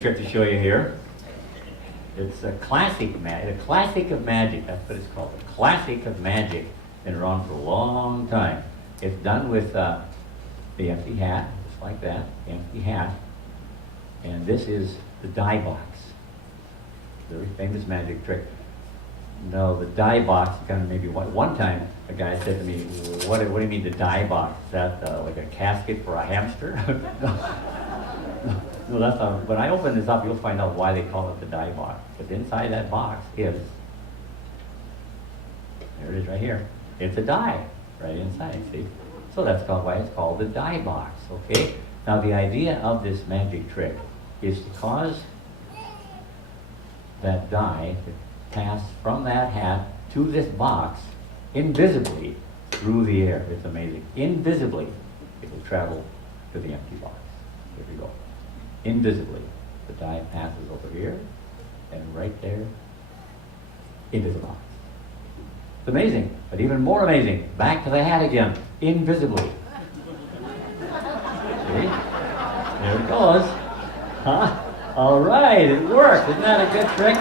Trick to show you here. It's a classic of magic. That's what it's called. A classic of magic. Been around for a long time. It's done with the empty hat, just like that. Empty hat. And this is the die box. Very famous magic trick. No, the die box kind of maybe one time a guy said to me, "What do you mean the die box? Is that like a casket for a hamster?" No, that's not. When I open this up, you'll find out why they call it the die box. Because inside that box is, there it is right here. It's a die right inside, see? So that's why it's called the die box, okay? Now the idea of this magic trick is to cause that die to pass from that hat to this box invisibly through the air. It's amazing. Invisibly, it will travel to the empty box. Here we go. Invisibly, the die passes over here and right there into the box. It's amazing, but even more amazing, back to the hat again, invisibly. See? There it goes. Huh? All right, it worked. Isn't that a good trick?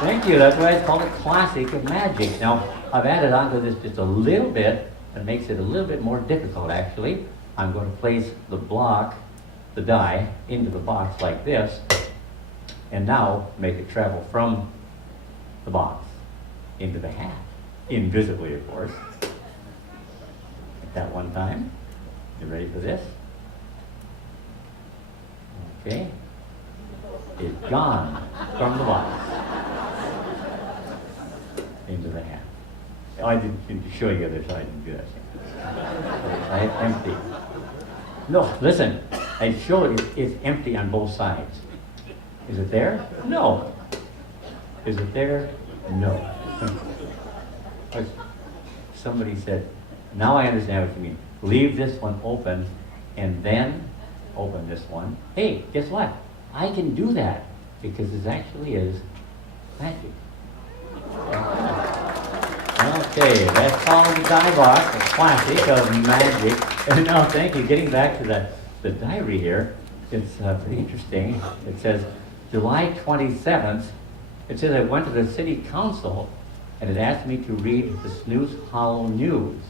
Thank you. That's why it's called a classic of magic. Now, I've added onto this just a little bit that makes it a little bit more difficult, actually. I'm going to place the die into the box like this, and now make it travel from the box into the hat, invisibly, of course. Like that one time. You ready for this? Okay. It's gone from the box into the hat. I didn't show you the other side. I didn't do that. It's empty. No, listen. I show it. It's empty on both sides. Is it there? No. Is it there? No. Somebody said, now I understand what you mean. Leave this one open and then open this one. Hey, guess what? I can do that because this actually is magic. Okay, that's called the die box, a classic of magic. And now, thank you. Getting back to the diary here, it's pretty interesting. It says, July 27th, it says I went to the city council and it asked me to read the Snooze Hollow News.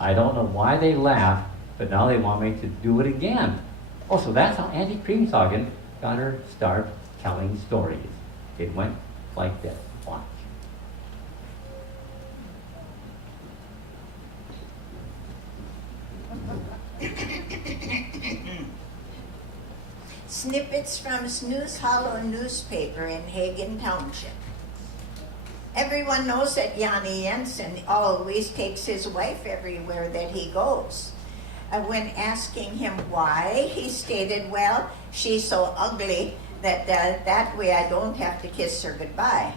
I don't know why they laughed, but now they want me to do it again. Oh, so that's how Auntie Creamsoggen got her start telling stories. It went like this. Watch. Snippets from Snooze Hollow newspaper in Hagen Township. Everyone knows that Yanni Jensen always takes his wife everywhere that he goes. When asking him why, he stated, well, she's so ugly that that way I don't have to kiss her goodbye.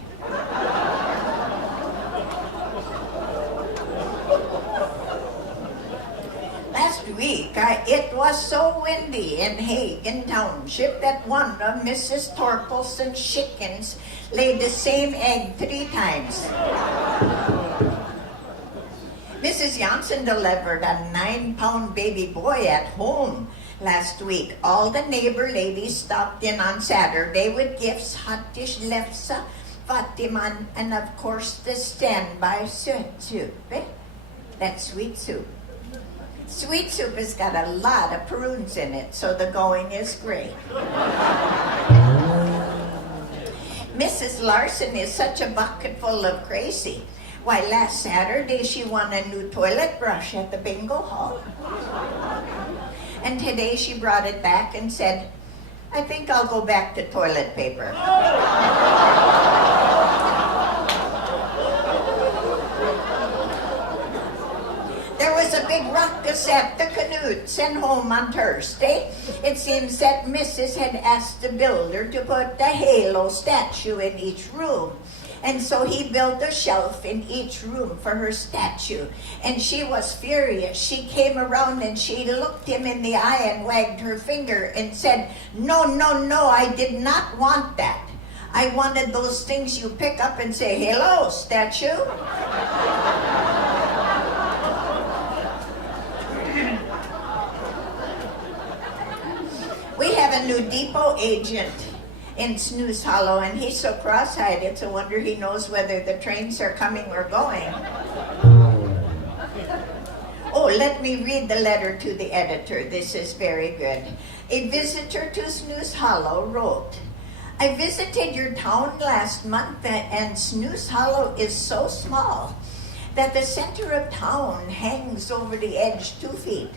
Last week, it was so windy in Hagen Township that one of Mrs. Torkelson's chickens laid the same egg 3 times. Mrs. Janssen delivered a 9-pound baby boy at home last week. All the neighbor ladies stopped in on Saturday with gifts, hot dish lefse, Fatiman, and of course the standby soup. That's sweet soup. Sweet soup has got a lot of prunes in it, so the going is great. Mrs. Larson is such a bucket full of crazy. Why, last Saturday she won a new toilet brush at the bingo hall. And today she brought it back and said, I think I'll go back to toilet paper. There was a big ruckus at the Knut sent home on Thursday. It seems that Mrs. had asked the builder to put the halo statue in each room. And so he built a shelf in each room for her statue. And she was furious. She came around and she looked him in the eye and wagged her finger and said, no, I did not want that. I wanted those things you pick up and say, hello, statue. We have a new depot agent in Snooze Hollow, and he's so cross-eyed, it's a wonder he knows whether the trains are coming or going. Oh, let me read the letter to the editor. This is very good. A visitor to Snooze Hollow wrote, I visited your town last month, and Snooze Hollow is so small that the center of town hangs over the edge 2 feet.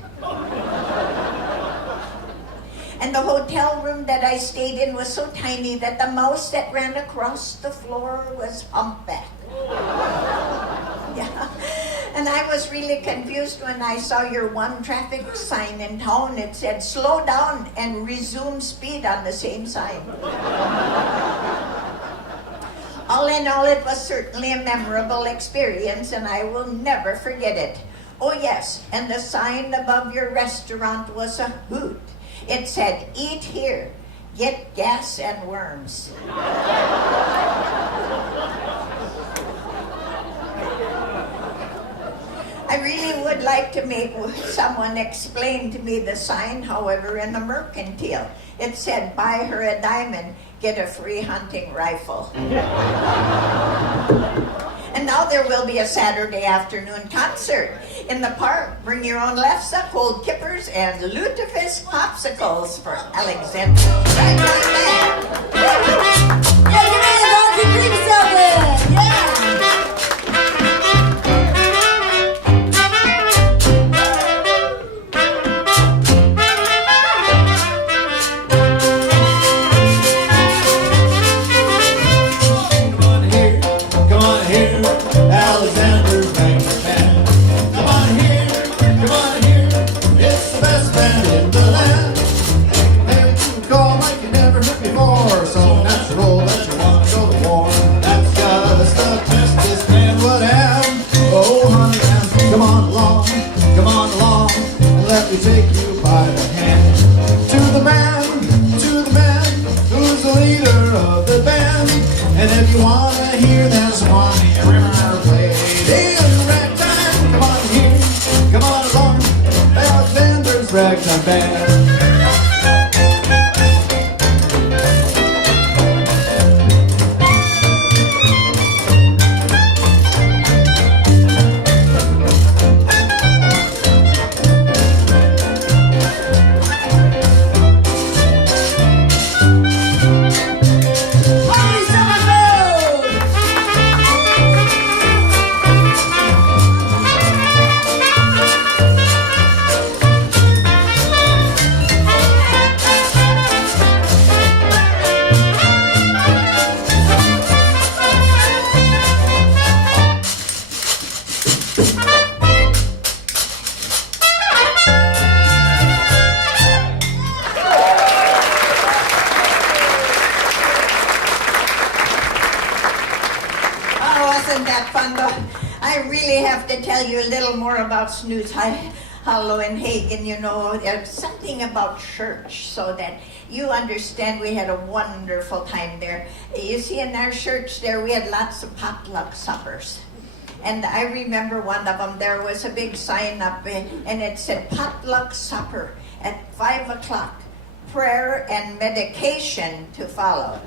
And the hotel room that I stayed in was so tiny that the mouse that ran across the floor was humpback. Yeah. And I was really confused when I saw your one traffic sign in town. It said, slow down and resume speed on the same sign. All in all, it was certainly a memorable experience, and I will never forget it. Oh yes, and the sign above your restaurant was a hoot. It said, eat here, get gas and worms. I really would like to make someone explain to me the sign, however, in the mercantile. It said, buy her a diamond, get a free hunting rifle. And now there will be a Saturday afternoon concert in the park. Bring your own lefse, cold kippers, and lutefisk popsicles for Alexander. Right, Yeah, give me the donkey cream salad! Yeah! Alexander's Band Band. Come on here, it's the best band in the land. Hey, you call like you never heard before, so natural that you want to go to war. That's just the best this band would have. Oh, honey, come on along, and let me take you by the hand. To the man, who's the leader of the band. And if you want to hear that song, play in ragtime. Come on along, Alexander's Ragtime Band. You a little more about Snooze Hollow in Hagen. You know, there's something about church so that you understand. We had a wonderful time there. You see, in our church there, we had lots of potluck suppers. And I remember one of them, there was a big sign up and it said, potluck supper at 5 o'clock, prayer and medication to follow.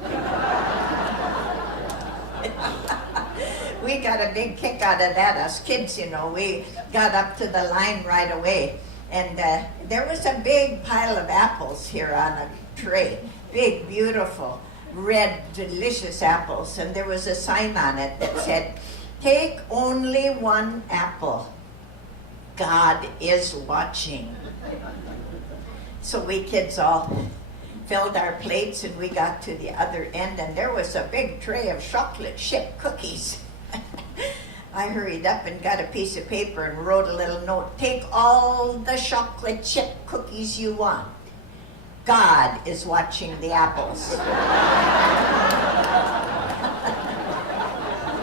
We got a big kick out of that, us kids, you know. We got up to the line right away. And there was a big pile of apples here on a tray. Big, beautiful, red, delicious apples. And there was a sign on it that said, take only one apple. God is watching. So we kids all filled our plates and we got to the other end and there was a big tray of chocolate chip cookies. I hurried up and got a piece of paper and wrote a little note. Take all the chocolate chip cookies you want. God is watching the apples.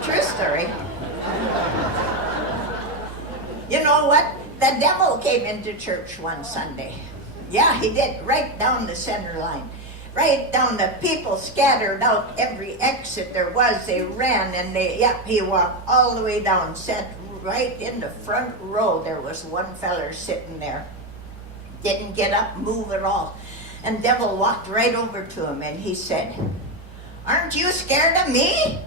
True story. You know what? The devil came into church one Sunday. Yeah, he did, right down the center line. Right down, the people scattered out every exit there was. They ran and he walked all the way down, sat right in the front row. There was one feller sitting there. Didn't get up, move at all. And devil walked right over to him and he said, Aren't you scared of me?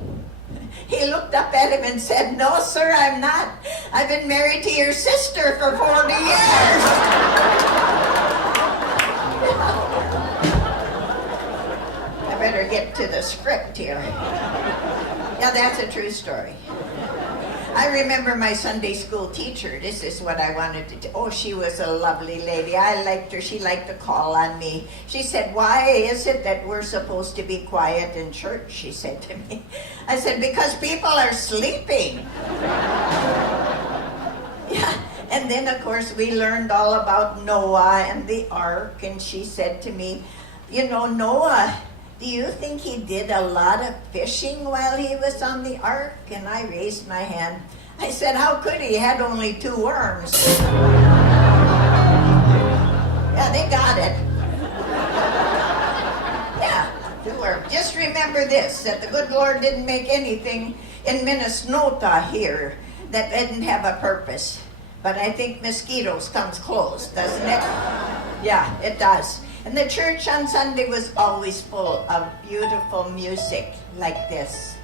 He looked up at him and said, no, sir, I'm not. I've been married to your sister for 40 years. I better get to the script here. Yeah, that's a true story. I remember my Sunday school teacher. This is what I wanted to do. Oh, she was a lovely lady. I liked her. She liked to call on me. She said, why is it that we're supposed to be quiet in church? She said to me. I said, because people are sleeping. Yeah. And then, of course, we learned all about Noah and the ark. And she said to me, you know, Noah, do you think he did a lot of fishing while he was on the ark? And I raised my hand. I said, how could he? He had only 2 worms. Yeah, they got it. Yeah, 2 worms. Just remember this, that the good Lord didn't make anything in Minnesota here that didn't have a purpose. But I think mosquitoes comes close, doesn't it? Yeah, it does. And the church on Sunday was always full of beautiful music like this.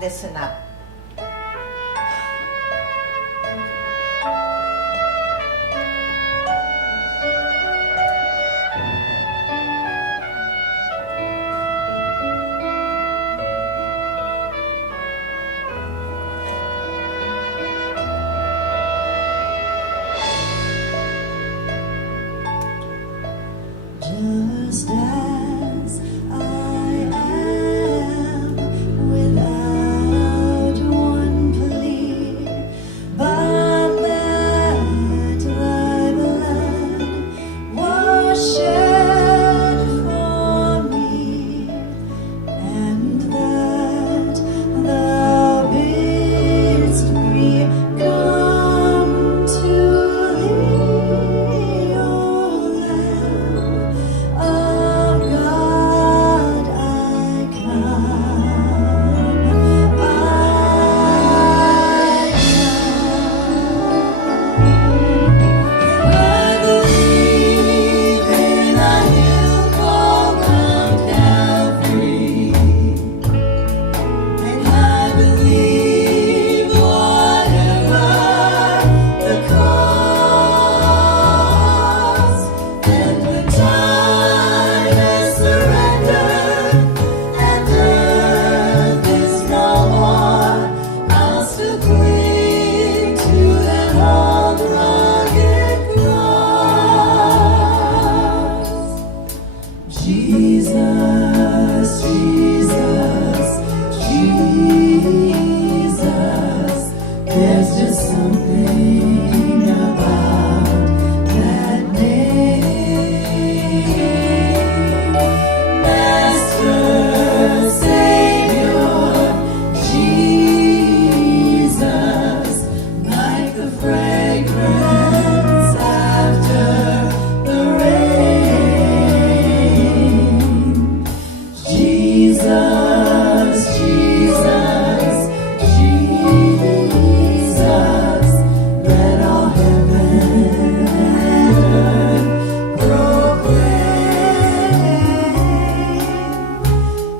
Listen up. Just as I am, without one plea, but that thy blood was shed for me, and that thou bidst me come to thee, O Lamb of God, I come, I believe in a hill called Mount Calvary, and I believe whatever the cost, and when time is surrendered and earth is no more, I'll still cling to that old rugged cross. Jesus, Jesus, Jesus, there's just something about that name. Master, Savior, Jesus, like the fragrance after the rain. Jesus, Jesus, Jesus, let all heaven and earth proclaim.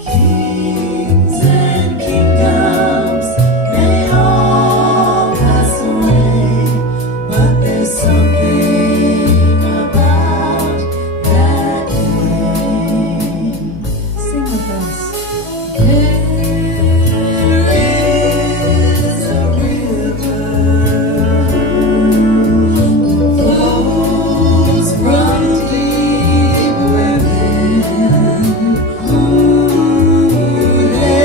Kings and kingdoms may all pass away, but there's something about that name. Sing with us. There is a river flows from deep within. There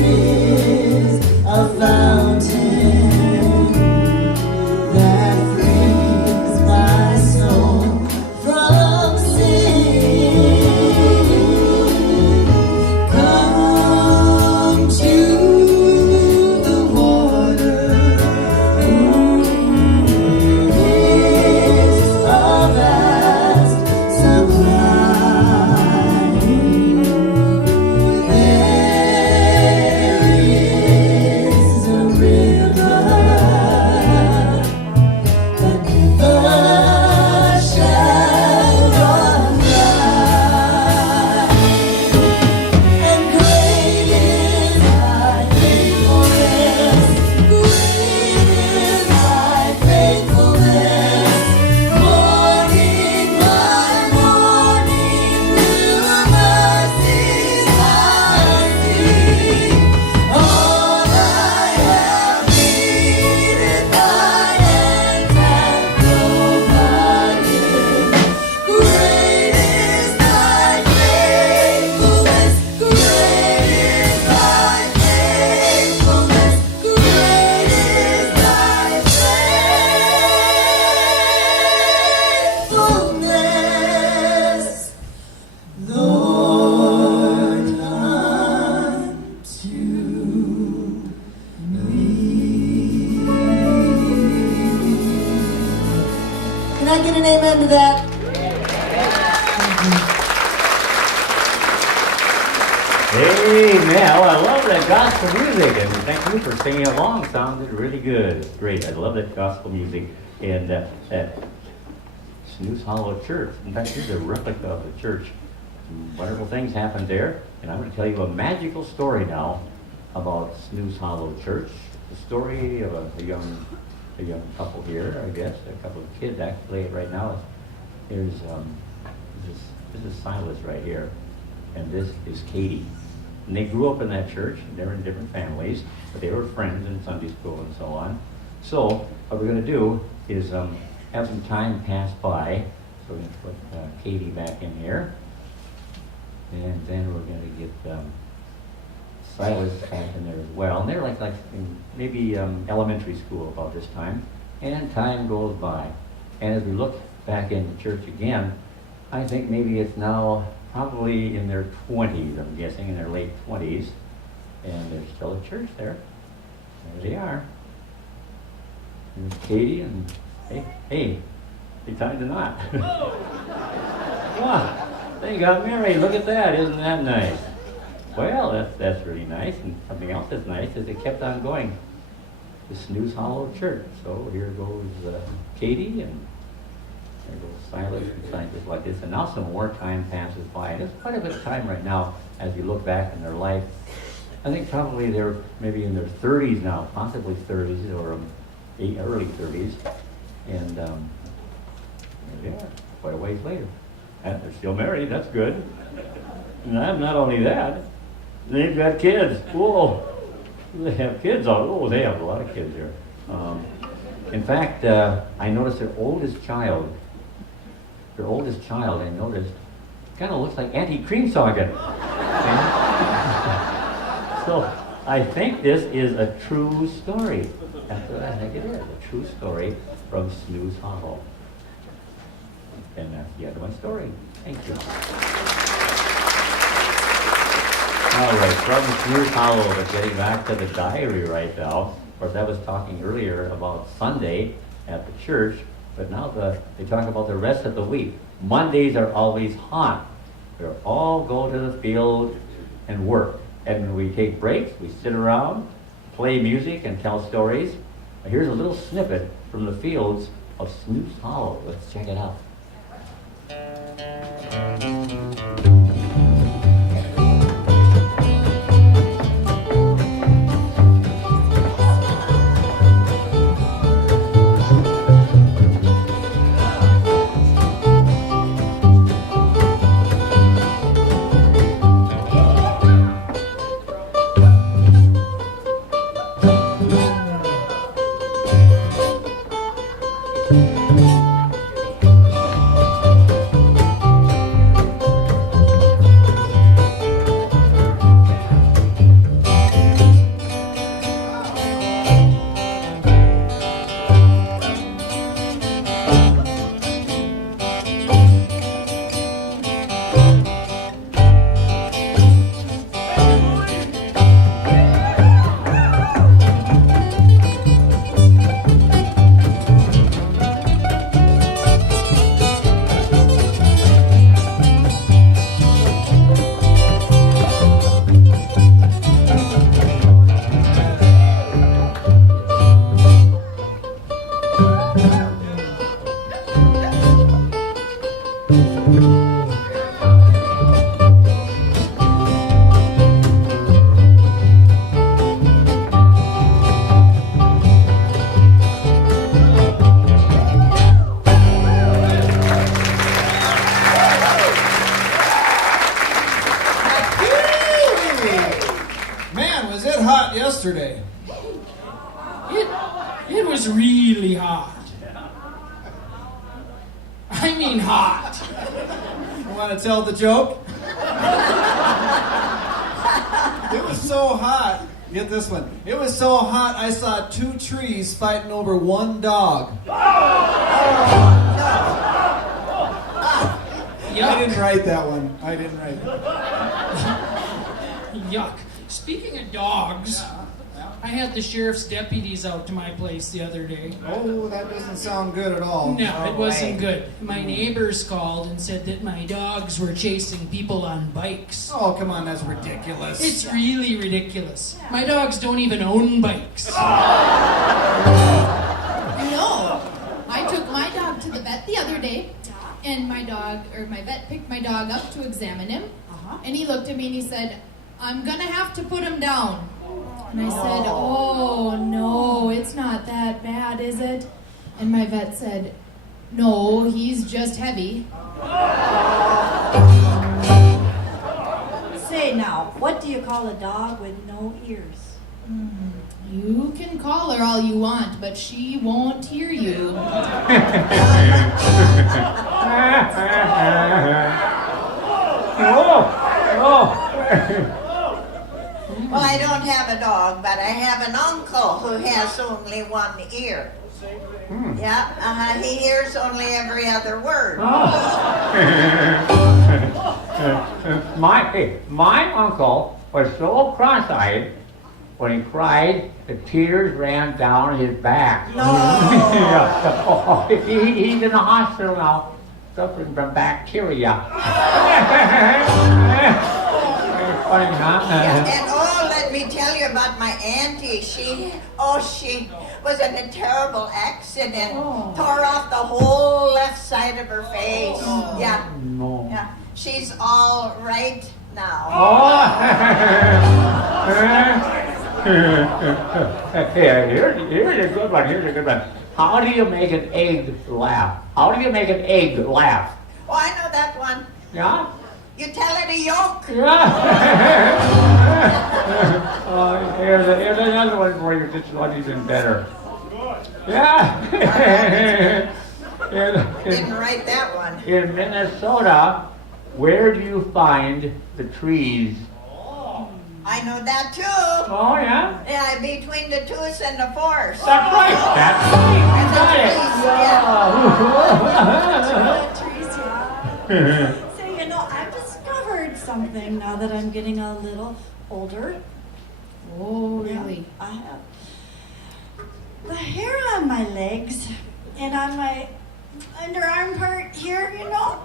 is a fountain that frees my soul from sin. Come an amen to that? Amen. Oh, I love that gospel music, and thank you for singing along. Sounded really good. Great. I love that gospel music. And that Snooze Hollow Church. In fact, here's a replica of the church. Some wonderful things happened there. And I'm going to tell you a magical story now about Snooze Hollow Church. The story of a young couple here, I guess, a couple of kids actually right now. Here's this is Silas right here, and this is Katie. And they grew up in that church, and they're in different families, but they were friends in Sunday school and so on. So what we're going to do is have some time pass by. So we're going to put Katie back in here, and then we're going to get Silas back in there as well. And they're like in maybe elementary school about this time. And time goes by. And as we look back in the church again, I think maybe it's now probably in their 20s, I'm guessing, in their late 20s. And there's still a church there. There they are. There's Katie and, hey, they tied the knot. Wow, they got married. Look at that. Isn't that nice? Well, that's really nice. And something else that's nice is they kept on going. The Snooze Hollow Church. So here goes Katie, and there goes Silas, and signs just like this. And now some more time passes by. And it's quite a bit of time right now as you look back in their life. I think probably they're maybe in their 30s now, possibly 30s or early 30s. And there they are, quite a ways later. And they're still married, that's good. And not only that, they've got kids. Whoa, they have kids. Oh, they have a lot of kids here. In fact, I noticed their oldest child, I noticed, kind of looks like Auntie Creamsoggen. So I think this is a true story. That's what I think it is, a true story from Snooze Hollow. And that's the other one story. Thank you. All right, from Snooze Hollow, but getting back to the diary right now. Of course, I was talking earlier about Sunday at the church, but now they talk about the rest of the week. Mondays are always hot. We all go to the field and work. And when we take breaks, we sit around, play music, and tell stories. Now, here's a little snippet from the fields of Snooze Hollow. Let's check it out. Yesterday. It was really hot. I mean hot. You want to tell the joke? It was so hot. Get this one. It was so hot I saw 2 trees fighting over 1 dog. Yuck. I didn't write that one. I didn't write it. Yuck. Speaking of dogs, I had the sheriff's deputies out to my place the other day. Oh, that doesn't sound good at all. No, it wasn't way. good. My neighbors called and said that my dogs were chasing people on bikes. Oh, come on, that's ridiculous. It's really ridiculous. My dogs don't even own bikes. No. I took my dog to the vet the other day, and my vet picked my dog up to examine him, and he looked at me and he said, "I'm gonna have to put him down." And I said, "Oh no, it's not that bad, is it?" And my vet said, "No, he's just heavy." Say now, what do you call a dog with no ears? You can call her all you want, but she won't hear you. Well, I don't have a dog, but I have an uncle who has only one ear. Yeah, he hears only every other word. My uncle was so cross-eyed when he cried, the tears ran down his back. No. He's in the hospital now, suffering from bacteria. Funny, huh? And let me tell you about my auntie. She was in a terrible accident, tore off the whole left side of her face. Yeah, No. yeah. She's all right now. Here's a good one. Here's a good one. How do you make an egg laugh? How do you make an egg laugh? Oh, I know that one. Yeah? You tell it a yolk. Yeah. Here's another one for you. This one's even better. Yeah. Didn't write that one. In Minnesota, where do you find the trees? I know that too. Oh, yeah? Yeah, between the twos and the fours. That's right. That's right. You got it. Say, you know, I've discovered something now that I'm getting a little older. Oh, really? I have. The hair on my legs and on my underarm part here, you know,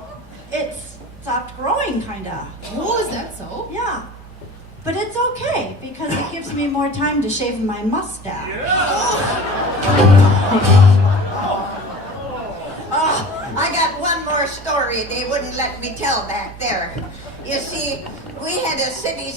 it's stopped growing, kind of. Oh, is that so? Yeah. But it's okay because it gives me more time to shave my mustache. Oh, I got one more story they wouldn't let me tell back there. You see, we had a city